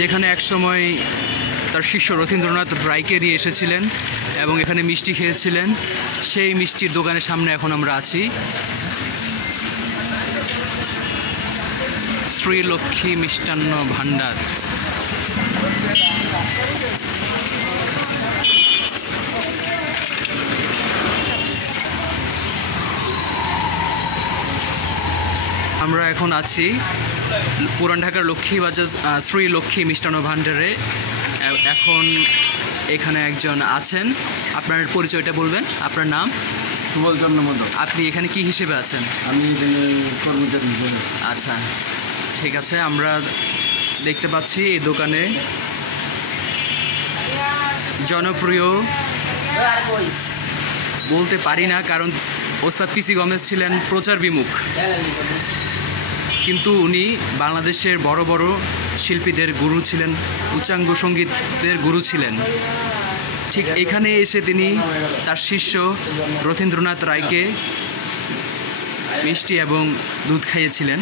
যেখানে একসময় তার শিষ্য রথীন্দ্রনাথ রায়কে নিয়ে এসেছিলেন এবং এখানে মিষ্টি খেয়েছিলেন, সেই মিষ্টির দোকানের সামনে এখন আমরা আছি। শ্রীলক্ষ্মী মিষ্টান্ন ভাণ্ডার। আমরা এখন আছি পুরান ঢাকার লক্ষ্মীবাজার শ্রীলক্ষ্মী মিষ্টান্ন ভাণ্ডারে। এখন এখানে একজন আছেন, আপনার পরিচয়টা বলবেন, আপনার নাম? সুবল চন্দ্র মতো। আপনি এখানে কি হিসেবে আছেন? আমি কর্মচারী হিসেবে। আচ্ছা, ঠিক আছে। আমরা দেখতে পাচ্ছি এই দোকানে জনপ্রিয় বলতে পারি না, কারণ ওস্তাদ পিসি গমেজ ছিলেন প্রচার বিমুখ, কিন্তু উনি বাংলাদেশের বড় বড় শিল্পীদের গুরু ছিলেন, উচ্চাঙ্গ সঙ্গীতের গুরু ছিলেন। ঠিক এখানে এসে তিনি তার শিষ্য রথীন্দ্রনাথ রায়কে মিষ্টি এবং দুধ খাইয়েছিলেন।